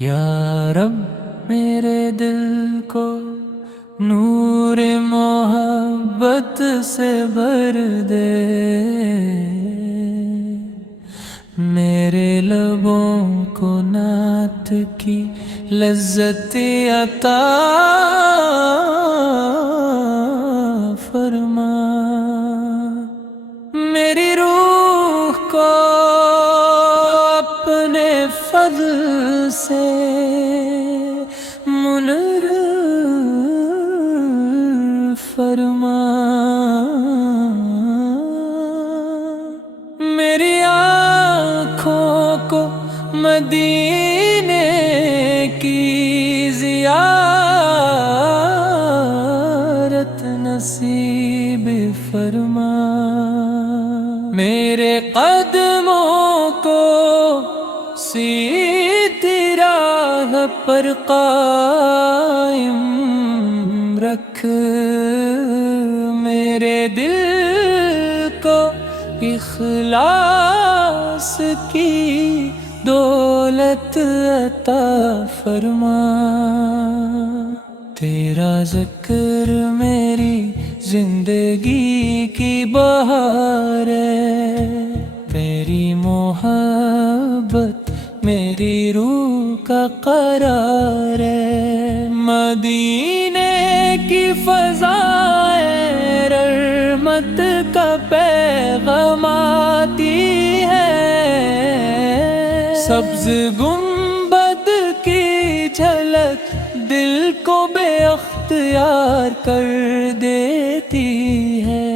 یا رب میرے دل کو نور محبت سے بھر دے، میرے لبوں کو نعت کی لذت عطا فرما، میری روح کو اپنے فضل سے منر فرما، میری آنکھوں کو مدینے کی زیارت نصیب فرما، میرے قدموں کو سیدھی راہ پر قائم رکھ، میرے دل کو اخلاص کی دولت عطا فرما، تیرا ذکر میری زندگی کی بہار ہے، تیری محبت میری روح کا قرار ہے، مدینے کی فضائیں رحمت کا پیغام آتی ہے، سبز گنبد کی جھلک دل کو بے اختیار کر دیتی ہے،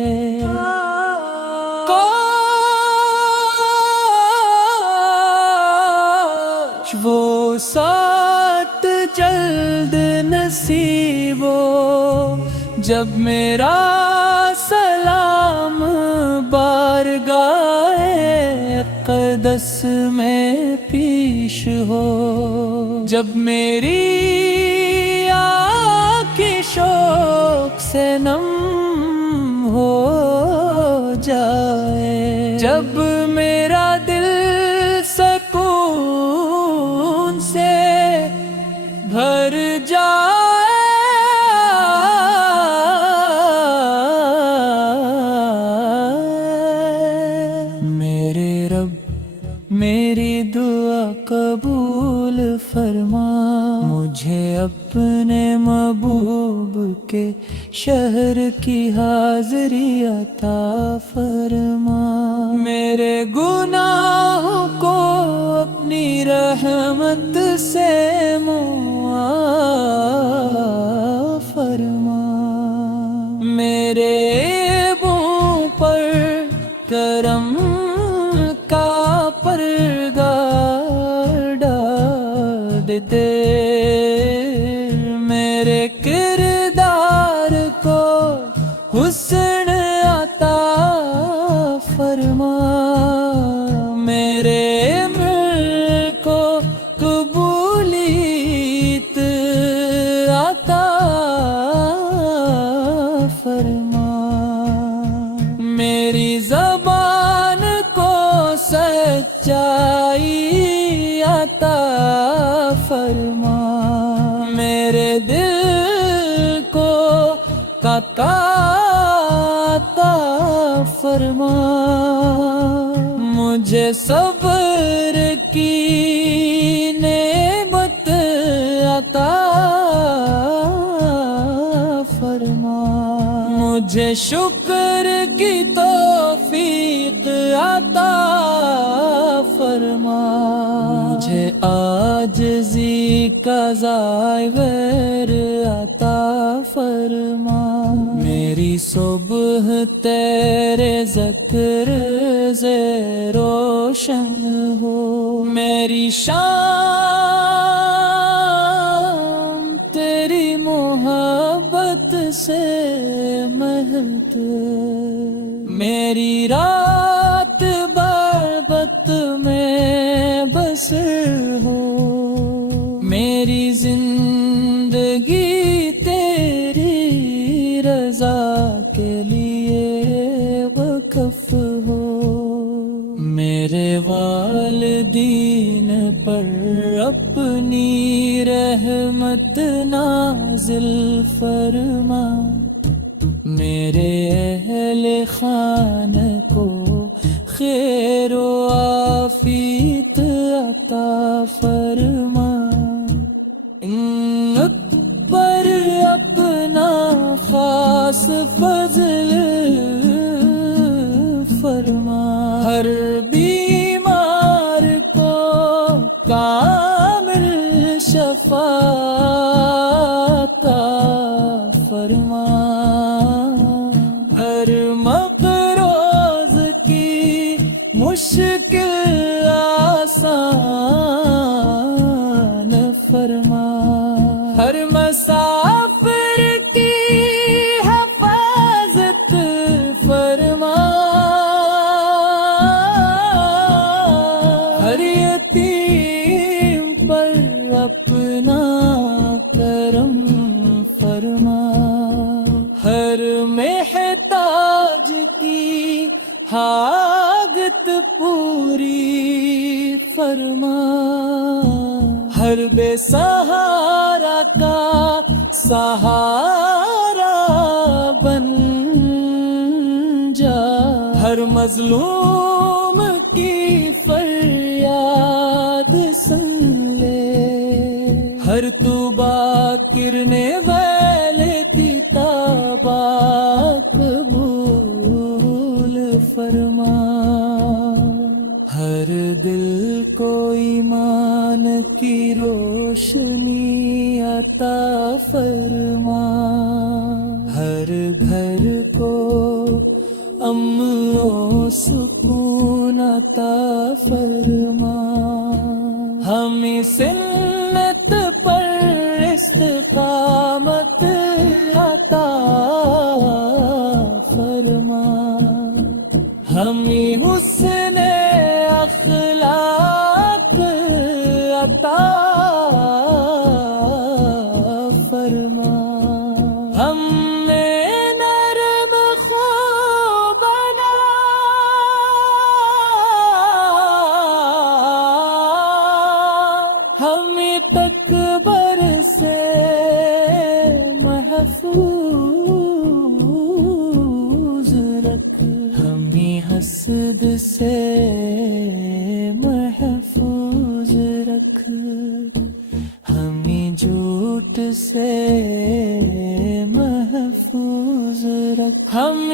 وہ ساتھ جلد نصیب ہو جب میرا سلام بارگاہ اقدس میں پیش ہو، جب میری آنکھ شوق سے نم ہو جائے، جب میرا دل سکون سے بھر جائے، میرے رب میری دعا قبول فرما، مجھے اپنے محبوب کے شہر کی حاضری عطا فرما، میرے گناہوں کو اپنی رحمت سے معاف فرما، میرے عیبوں پر کرم کا پردہ ڈال دے، میرے کردار کو حسن عطا فرما، میرے عمل کو قبولیت عطا فرما، میری زبان کو سچائی عطا فرما، میرے دل کو عطا فرما، مجھے صبر کی نعمت عطا فرما، مجھے شکر کی توفیق عطا فرما، مجھے عاجزی کا ظاہر عطا فرما، میری صبح تیرے ذکر سے روشن ہو، میری شام تیری محبت سے مہک، میری رات بربت میں بسر ہو، میری زندگی تیری رضا کے لیے وقف ہو، میرے والدین پر اپنی رحمت نازل فرما میرے اہل خانہ کو خیر و عافیت عطا فرما ان پر اپنا خاص فضل فرما ہر بیمار کو کامل شفا عطا فرما ہر مقروض کی مشکل آسان فرما ہر مسافر کی حفاظت فرما ہر یتیم پر اپنا کرم فرما ہر محتاج کی حاجت پوری فرما ہر بے سہارا کا سہارا بن جا ہر مظلوم کی فریاد سن لے ہر توبہ کرنے والے کی توبہ قبول فرما ہر دل کو ایمان کی روشنی عطا فرما ہر گھر کو امن و سکون عطا فرما ہمیں سنت پر استقامت عطا فرما ہمیں حسن اخلاق عطا فرما ہمیں نرم خو بنا ہمیں تکبر سے محفوظ رکھ ہمیں حسد سے محفوظ رکھ ہمیں جھوٹ سے محفوظ رکھ ہمیں